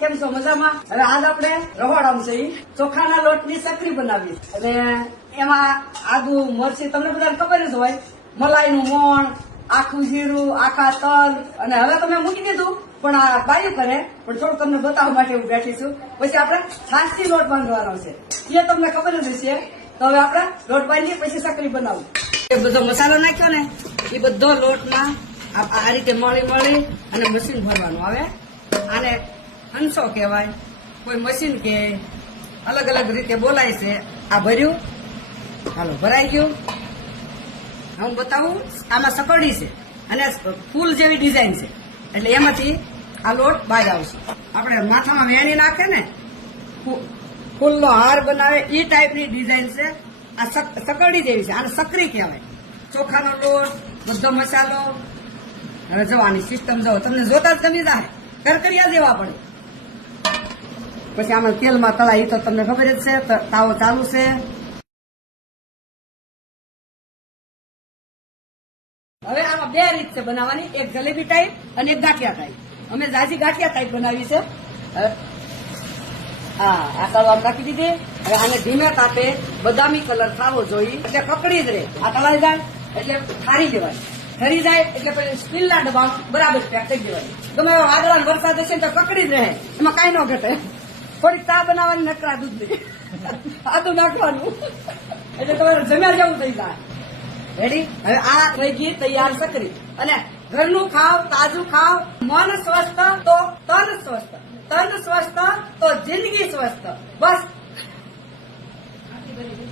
કેમ છો મજામાં? હવે આજ આપણે રહોડામાં છે ચોખાના લોટની સકરી બનાવી અને એમાં આદુ મરચી તમને બધાને ખબર જ હોય, મલાઈનું મોણ, આખું જીરું, આખા તલ અને હવે તમે મૂકી દીધું પણ આ બાયું કરે પણ થોડું તમને બતાવવા માટે હું બેઠી છું. પછી આપણે છાશથી લોટ બાંધવાનો છે એ તમને ખબર જ હશે. તો હવે આપણે લોટ બાંધીએ પછી સકરી બનાવું. એ બધો મસાલો નાખ્યો ને એ બધો લોટમાં આ રીતે મળી અને મશીન ભરવાનું આવે. આને હંસો કહેવાય, કોઈ મશીન કે અલગ અલગ રીતે બોલાય છે. આ ભર્યું, હાલો ભરાઈ ગયું. હું બતાવું, આમાં સકડી છે અને ફૂલ જેવી ડિઝાઇન છે એટલે એમાંથી આ લોટ બહાર આવશે. આપણે માથામાં વેણી નાખે ને ફૂલનો હાર બનાવે એ ટાઈપની ડિઝાઇન છે. આ સકડી જેવી છે, આને સકરી કહેવાય. ચોખાનો લોટ, બધો મસાલો. હવે જો આની સિસ્ટમ જો તમને જોતા જ ગમી જાય, કરકરિયા જેવા પડે. પછી આમાં તેલમાં તળાય એ તો તમને ખબર જ છે. તાવો ચાલુ છે. હવે આમાં બે રીત છે બનાવવાની, એક જલેબી ટાઈપ અને એક ગાંઠિયા ટાઈપ. અમે જાજી ગાંઠિયા ટાઈપ બનાવી છે. આ તળવા નાખી દીધી. હવે આને ધીમે તાપે બદામી કલર થવો જોઈએ એટલે કકડી જ રહે. આ તળાઈ જાય એટલે ઠારી દેવાય, ઠરી જાય એટલે પછી સ્ટીલના ડબ્બા બરાબર પેક કરી દેવાય. ગમે એવા વાદળા વરસાદ હશે તો કકડી જ રહે, એમાં કઈ ન ઘટે. થોડીક ચા બનાવવાની નકરા દૂધની આદુ નાખવાનું એટલે તમારે જમ્યા જેવું થઈ જાય. રેડી? હવે આ થઈ ગઈ તૈયાર સકરી. અને ઘરનું ખાવ, તાજું ખાવ. મન સ્વસ્થ તો તન સ્વસ્થ, તન સ્વસ્થ તો જિંદગી સ્વસ્થ. બસ